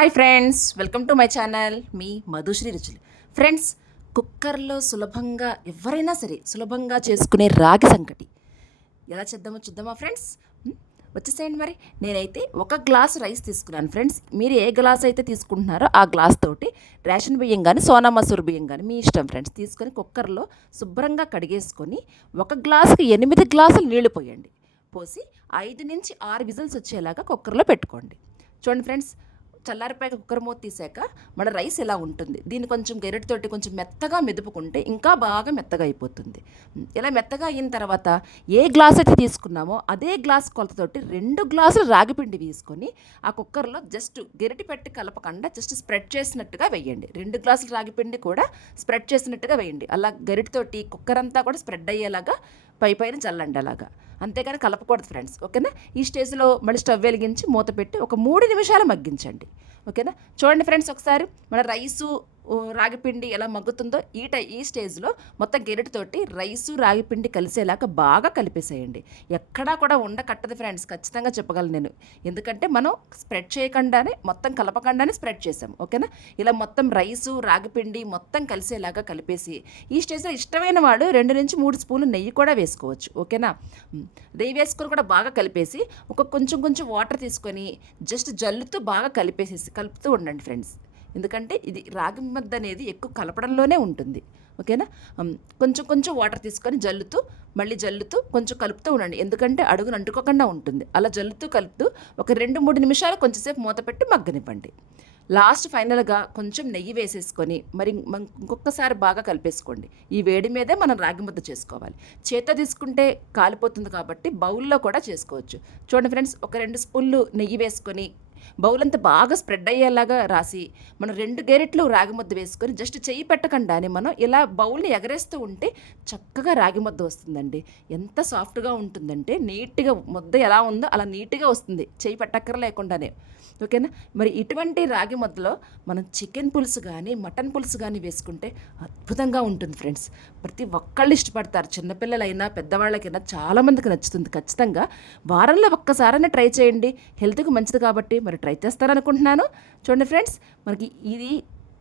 Hi friends welcome to my channel మీ మధుశ్రీ రుచులు friends కుక్కర్లో సులభంగా ఎవరైనా సరే సులభంగా చేసుకునే రాగి సంకటి. ఎలా చేద్దామో చూద్దామా ఫ్రెండ్స్ hmm? వచ్చేసేయండి మరి. నేనైతే ఒక గ్లాస్ రైస్ తీసుకున్నాను ఫ్రెండ్స్ మీరు ఏ గ్లాస్ అయితే తీసుకుంటున్నారో ఆ గ్లాస్ తోటి రేషన్ బియ్యం కానీ సోనా మసూర్ బియ్యం కానీ మీ ఇష్టం ఫ్రెండ్స్ తీసుకొని కుక్కర్లో శుభ్రంగా కడిగేసుకొని ఒక గ్లాస్కి ఎనిమిది గ్లాసులు నీళ్ళు పోయండి. పోసి ఐదు నుంచి ఆరు విజిల్స్ వచ్చేలాగా కుక్కర్లో పెట్టుకోండి. చూడండి ఫ్రెండ్స్ చల్లారిపోయాక కుక్కర్ మూత తీసాక మన రైస్ ఇలా ఉంటుంది? దీన్ని కొంచెం గెరటితోటి కొంచెం మెత్తగా మెదుపుకుంటే ఇంకా బాగా మెత్తగా అయిపోతుంది. ఇలా మెత్తగా అయిన తర్వాత ఏ గ్లాస్ అయితే తీసుకున్నామో అదే గ్లాస్ కొలతతోటి రెండు గ్లాసులు రాగిపిండి తీసుకొని ఆ కుక్కర్లో జస్ట్ గెరటి పెట్టి కలపకుండా జస్ట్ స్ప్రెడ్ చేసినట్టుగా వేయండి. రెండు గ్లాసులు రాగిపిండి కూడా స్ప్రెడ్ చేసినట్టుగా వేయండి. అలా గరిటితోటి కుక్కర్ అంతా కూడా స్ప్రెడ్ అయ్యేలాగా పై పైన చల్లండి అలాగా. అంతేగాని కలపకూడదు ఫ్రెండ్స్ ఓకేనా? ఈ స్టేజ్లో మళ్ళీ స్టవ్ వెలిగించి మూత పెట్టి ఒక మూడు నిమిషాలు మగ్గించండి ఓకేనా? చూడండి ఫ్రెండ్స్ ఒకసారి మన రైసు రాగిపిండి ఎలా మగ్గుతుందో ఈ టై ఈ స్టేజ్లో మొత్తం గెరిటితోటి రైసు రాగిపిండి కలిసేలాగా బాగా కలిపేసేయండి. ఎక్కడా కూడా ఉండ కట్టదు ఫ్రెండ్స్ ఖచ్చితంగా చెప్పగలను నేను. ఎందుకంటే మనం స్ప్రెడ్ చేయకుండానే మొత్తం కలపకుండానే స్ప్రెడ్ చేసాం ఓకేనా? ఇలా మొత్తం రైసు రాగిపిండి మొత్తం కలిసేలాగా కలిపేసి ఈ స్టేజ్లో ఇష్టమైన వాడు రెండు నుంచి మూడు స్పూన్లు నెయ్యి కూడా వేసుకోవచ్చు ఓకేనా? నెయ్యి వేసుకొని కూడా బాగా కలిపేసి ఒక కొంచెం కొంచెం వాటర్ తీసుకొని జస్ట్ జల్లుతూ బాగా కలిపేసేసి కలుపుతూ ఉండండి ఫ్రెండ్స్. ఎందుకంటే ఇది రాగి ముద్ద అనేది ఎక్కువ కలపడంలోనే ఉంటుంది. ఓకేనా? కొంచెం కొంచెం వాటర్ తీసుకొని జల్లుతూ మళ్ళీ జల్లుతూ కొంచెం కలుపుతూ ఉండండి. ఎందుకంటే అడుగును అంటుకోకుండా ఉంటుంది. అలా జల్లుతూ కలుపుతూ ఒక రెండు మూడు నిమిషాలు కొంచెంసేపు మూత పెట్టి మగ్గనివ్వండి. లాస్ట్ ఫైనల్గా కొంచెం నెయ్యి వేసేసుకొని మరి ఇంకొకసారి బాగా కలిపేసుకోండి. ఈ వేడి మీదే మనం రాగి ముద్ద చేసుకోవాలి. చేత తీసుకుంటే కాలిపోతుంది కాబట్టి బౌల్లో కూడా చేసుకోవచ్చు. చూడండి ఫ్రెండ్స్ ఒక రెండు స్పూన్లు నెయ్యి వేసుకొని బౌల్ అంతా బాగా స్ప్రెడ్ అయ్యేలాగా రాసి మనం రెండు గేరెట్లు రాగి ముద్ద వేసుకొని జస్ట్ చెయ్యి పెట్టకుండానే మనం ఇలా బౌల్ని ఎగరేస్తూ ఉంటే చక్కగా రాగి ముద్ద వస్తుందండి. ఎంత సాఫ్ట్గా ఉంటుందంటే నీట్గా ముద్ద ఎలా ఉందో అలా నీట్గా వస్తుంది. చెయ్యి పెట్టక్కర లేకుండానే ఓకేనా? మరి ఇటువంటి రాగి ముద్దలో మనం చికెన్ పులుసు కానీ మటన్ పులుసు కానీ వేసుకుంటే అద్భుతంగా ఉంటుంది ఫ్రెండ్స్. ప్రతి ఒక్కళ్ళు ఇష్టపడతారు. చిన్నపిల్లలైనా పెద్దవాళ్ళకైనా చాలామందికి నచ్చుతుంది. ఖచ్చితంగా వారంలో ఒక్కసారైనా ట్రై చేయండి. హెల్త్కి మంచిది కాబట్టి మరి ట్రై చేస్తారనుకుంటున్నాను. చూడండి ఫ్రెండ్స్ మనకి ఇది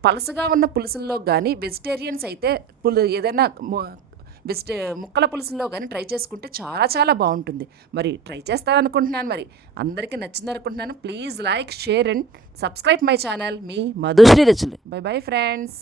పలసగా ఉన్న పులుసుల్లో కానీ వెజిటేరియన్స్ అయితే పులు ఏదైనా వెజిటే ముక్కల పులుసుల్లో కానీ ట్రై చేసుకుంటే చాలా చాలా బాగుంటుంది. మరి ట్రై చేస్తారనుకుంటున్నాను మరి. అందరికీ నచ్చింది అనుకుంటున్నాను please like share and subscribe my channel. Me Madhushree రచులు. Bye bye friends.